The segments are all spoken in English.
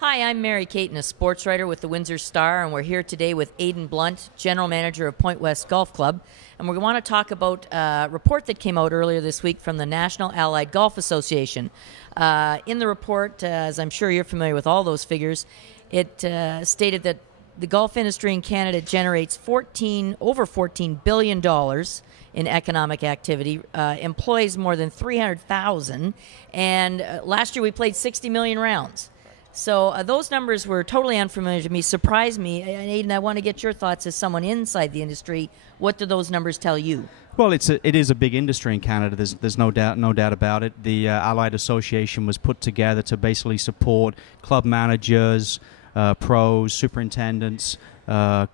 Hi, I'm Mary Caton, a sports writer with the Windsor Star, and we're here today with Aidan Blunt, General Manager of Pointe West Golf Club. And we want to talk about a report that came out earlier this week from the National Allied Golf Association. In the report, as I'm sure you're familiar with all those figures, it stated that the golf industry in Canada generates over $14 billion in economic activity, employs more than 300,000, and last year we played 60 million rounds. So those numbers were totally unfamiliar to me, surprised me. And Aidan, I want to get your thoughts as someone inside the industry. What do those numbers tell you? Well, it is a big industry in Canada. There's no doubt about it. The Allied Association was put together to basically support club managers, pros, superintendents,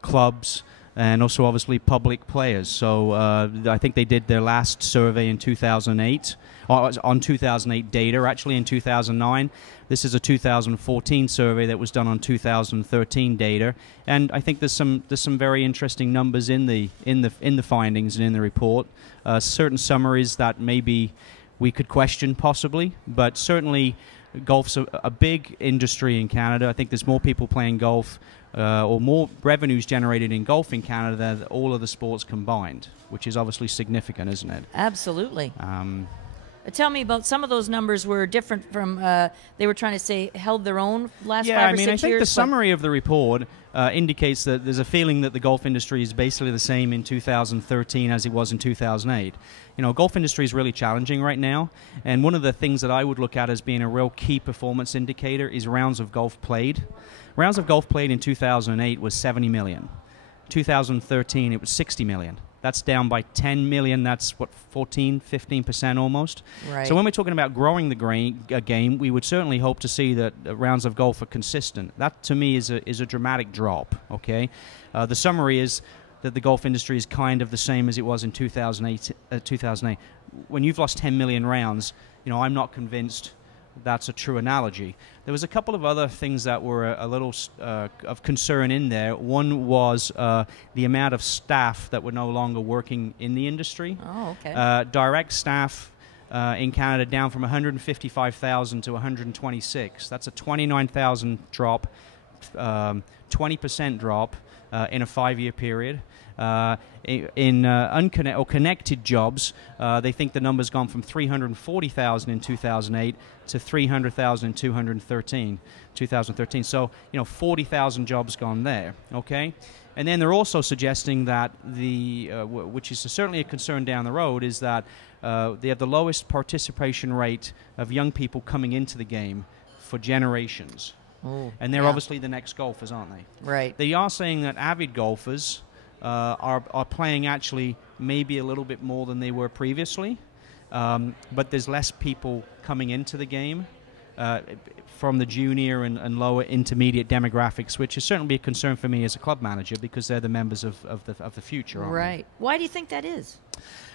clubs, and also obviously public players. So I think they did their last survey in 2008, on 2008 data, actually in 2009. This is a 2014 survey that was done on 2013 data, and I think there's some very interesting numbers in the findings and in the report. Certain summaries that maybe we could question possibly, but certainly golf's a big industry in Canada. I think there's more people playing golf, or more revenues generated in golf in Canada than all of the sports combined, which is obviously significant, isn't it? Absolutely. Tell me about some of those numbers were different from, they were trying to say held their own last 5 or 6 years. Yeah, I mean, I think the summary of the report indicates that there's a feeling that the golf industry is basically the same in 2013 as it was in 2008. You know, golf industry is really challenging right now, and one of the things that I would look at as being a real key performance indicator is rounds of golf played. Rounds of golf played in 2008 was 70 million. 2013, it was 60 million. That's down by 10 million. That's, what, 14, 15% almost? Right. So when we're talking about growing the game, we would certainly hope to see that rounds of golf are consistent. That, to me, is a dramatic drop, okay? The summary is that the golf industry is kind of the same as it was in 2008. When you've lost 10 million rounds, you know, I'm not convinced that's a true analogy. There was a couple of other things that were a little of concern in there. One was the amount of staff that were no longer working in the industry. Oh, okay. Direct staff in Canada down from 155,000 to 126. That's a 29,000 drop, 20% drop in a 5-year period. In connected jobs, they think the number's gone from 340,000 in 2008 to 300,000 in 2013. So, you know, 40,000 jobs gone there, okay? And then they're also suggesting that which is certainly a concern down the road, is that they have the lowest participation rate of young people coming into the game for generations. Ooh, and they're obviously the next golfers, aren't they? Right. They are saying that avid golfers are playing actually maybe a little bit more than they were previously, but there's less people coming into the game from the junior and lower intermediate demographics, which is certainly a concern for me as a club manager, because they're the members of the future, aren't right. they? Why do you think that is?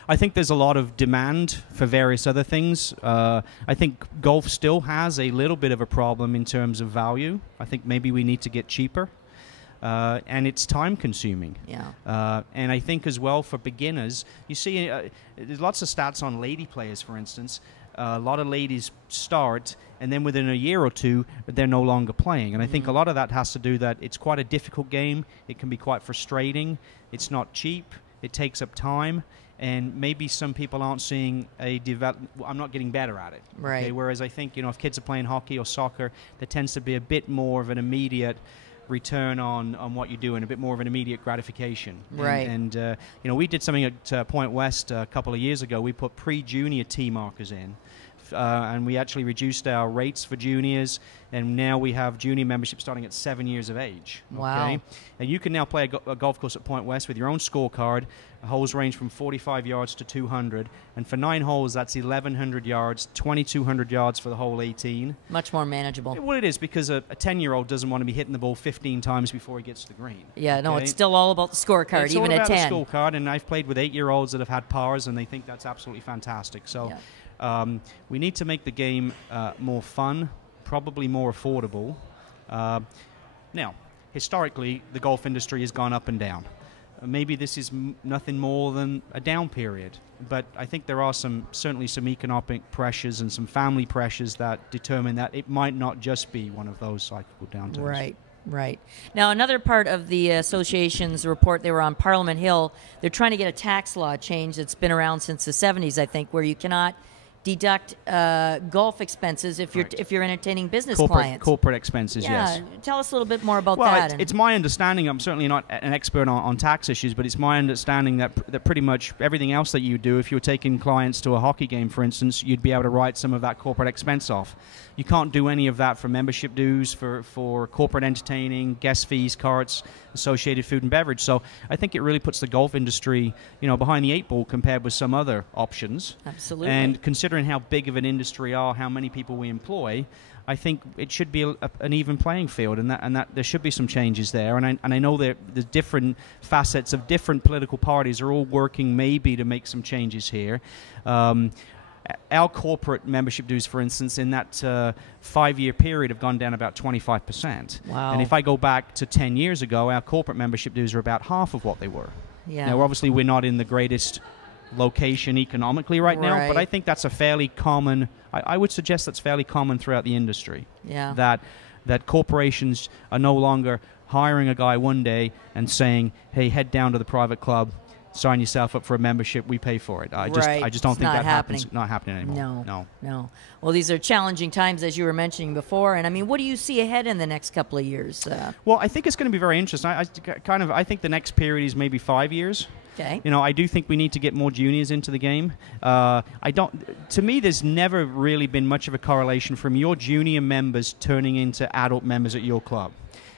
I think there's a lot of demand for various other things. I think golf still has a little bit of a problem in terms of value. I think maybe we need to get cheaper. And it's time consuming. Yeah. And I think as well for beginners, you see there's lots of stats on lady players, for instance. A lot of ladies start, and then within a year or two, they're no longer playing. And I think a lot of that has to do that it's quite a difficult game. It can be quite frustrating. It's not cheap. It takes up time. And maybe some people aren't seeing I'm not getting better at it. Right. Okay? Whereas I think, you know, if kids are playing hockey or soccer, there tends to be a bit more of an immediate return on what you do, and a bit more of an immediate gratification. Right. And you know, we did something at Pointe West a couple of years ago. We put pre-junior tee markers in, and we actually reduced our rates for juniors, and now we have junior membership starting at 7 years of age. Wow. Okay? And you can now play a golf course at Pointe West with your own scorecard. Holes range from 45 yards to 200, and for 9 holes, that's 1,100 yards, 2,200 yards for the whole 18. Much more manageable. Well, it is, because a 10-year-old doesn't want to be hitting the ball 15 times before he gets to the green. Yeah, no, it's still all about the scorecard, it's even all at 10. It's all about the scorecard, and I've played with 8-year-olds that have had pars, and they think that's absolutely fantastic. So we need to make the game more fun, probably more affordable. Now, historically, the golf industry has gone up and down. maybe this is nothing more than a down period. But I think there are certainly some economic pressures and some family pressures that determine that it might not just be one of those cyclical downturns. Right. Right. Now, another part of the association's report, they were on Parliament Hill. They're trying to get a tax law change that's been around since the 70s, I think, where you cannot deduct golf expenses if you're entertaining business clients. Corporate expenses, yes. Yeah, tell us a little bit more about well, that. It's my understanding, I'm certainly not an expert on tax issues, but it's my understanding that pretty much everything else that you do, if you're taking clients to a hockey game, for instance, you'd be able to write some of that corporate expense off. You can't do any of that for membership dues, for corporate entertaining, guest fees, carts, associated food and beverage. So I think it really puts the golf industry, behind the eight ball compared with some other options. Absolutely. And considering how big of an industry are, how many people we employ, I think it should be an even playing field, and that there should be some changes there. And I know that the different facets of different political parties are all working maybe to make some changes here. Our corporate membership dues, for instance, in that 5-year period have gone down about 25%. Wow. And if I go back to 10 years ago, our corporate membership dues are about half of what they were. Yeah. Now, obviously, we're not in the greatest location economically right now, but I think that's a fairly common, I would suggest that's fairly common throughout the industry. Yeah. That corporations are no longer hiring a guy one day and saying, hey, head down to the private club, sign yourself up for a membership, we pay for it. I just don't think that happens. Not happening anymore. No. Well, these are challenging times, as you were mentioning before. And I mean, what do you see ahead in the next couple of years? Well, I think it's going to be very interesting. I think the next period is maybe 5 years. Okay. I do think we need to get more juniors into the game. To me, there's never really been much of a correlation from your junior members turning into adult members at your club,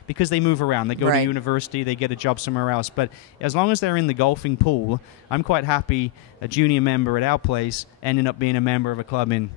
because they move around. They go to university, they get a job somewhere else. But as long as they're in the golfing pool, I'm quite happy a junior member at our place ending up being a member of a club in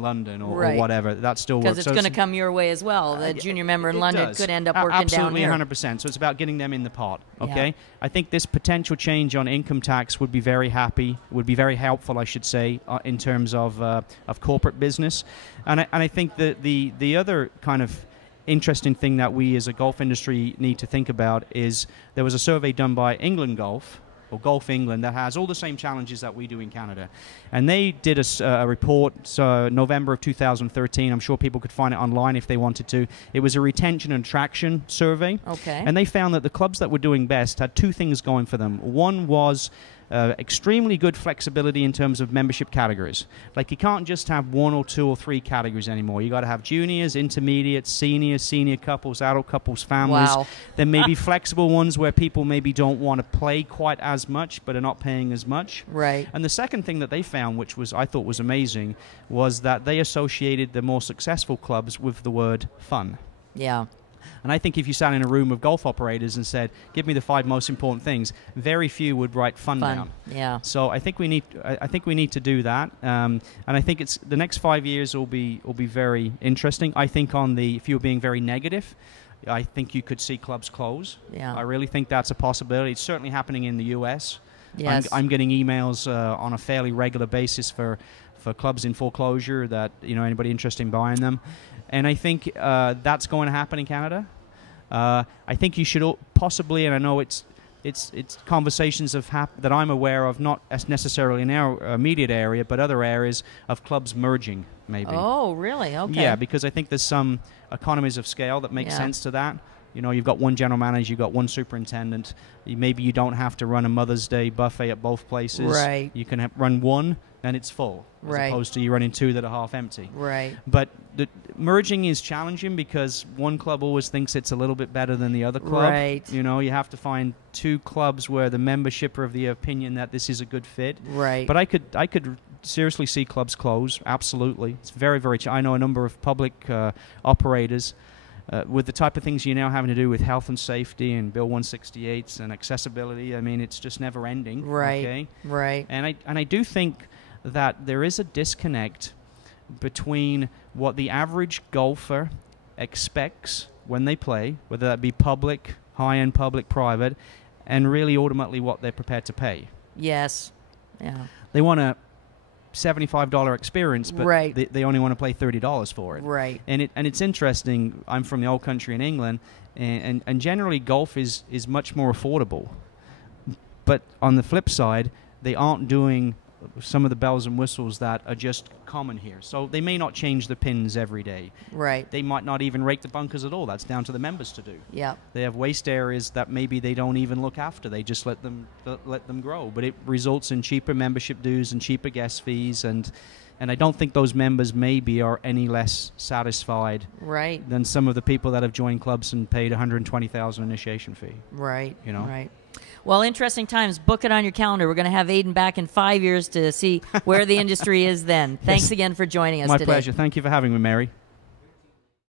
London or whatever. That still works. Because it's going to come your way as well. The junior member in London could end up working down here. Absolutely, 100%. So it's about getting them in the pot, okay? Yeah. I think this potential change on income tax would be very helpful, I should say, in terms of corporate business. And I think that the other kind of interesting thing that we as a golf industry need to think about is there was a survey done by England Golf, or Golf England, that has all the same challenges that we do in Canada. And they did a report November of 2013. I'm sure people could find it online if they wanted to. It was a retention and attraction survey. Okay. And they found that the clubs that were doing best had two things going for them. One was extremely good flexibility in terms of membership categories. Like, you can't just have 1 or 2 or 3 categories anymore. You got to have juniors, intermediates, senior couples, adult couples, families. Wow. There may be flexible ones where people maybe don't want to play quite as much but are not paying as much. Right. And the second thing that they found, which I thought was amazing, was that they associated the more successful clubs with the word fun. Yeah. And I think if you sat in a room of golf operators and said, give me the 5 most important things, very few would write fun down. Yeah. So I think we need to do that. And I think the next 5 years will be very interesting. I think if you're being very negative, I think you could see clubs close. Yeah. I really think that's a possibility. It's certainly happening in the U.S. Yes. I'm getting emails on a fairly regular basis for clubs in foreclosure that, anybody interested in buying them. And I think that's going to happen in Canada. I think you should possibly, and I know it's conversations that I'm aware of, not as necessarily in our immediate area, but other areas of clubs merging, maybe. Oh, really? Okay. Yeah, because I think there's some economies of scale that make sense to that. You've got one general manager, you've got one superintendent. Maybe you don't have to run a Mother's Day buffet at both places. Right. You can run one, and it's full, as opposed to you running 2 that are half empty. Right. But the merging is challenging because one club always thinks it's a little bit better than the other club. Right. You have to find 2 clubs where the membership are of the opinion that this is a good fit. Right. But I could seriously see clubs close. Absolutely. It's very, very. I know a number of public operators. With the type of things you're now having to do with health and safety and Bill 168s and accessibility, I mean, it's just never ending. Right. Okay? Right. And I do think that there is a disconnect between what the average golfer expects when they play, whether that be public, high-end public, private, and really ultimately what they're prepared to pay. Yes. Yeah. They want a $75 experience, but they only want to play $30 for it. Right. And it's interesting. I'm from the old country in England, and generally golf is much more affordable. But on the flip side, they aren't doing some of the bells and whistles that are just common here. So they may not change the pins every day. Right. They might not even rake the bunkers at all. That's down to the members to do. Yeah. They have waste areas that maybe they don't even look after. They just let them grow. But it results in cheaper membership dues and cheaper guest fees, and I don't think those members maybe are any less satisfied than some of the people that have joined clubs and paid $120,000 initiation fee. Right. You know. Right. Well, interesting times. Book it on your calendar. We're going to have Aidan back in 5 years to see where the industry is then. Thanks again for joining us today. My pleasure. Thank you for having me, Mary.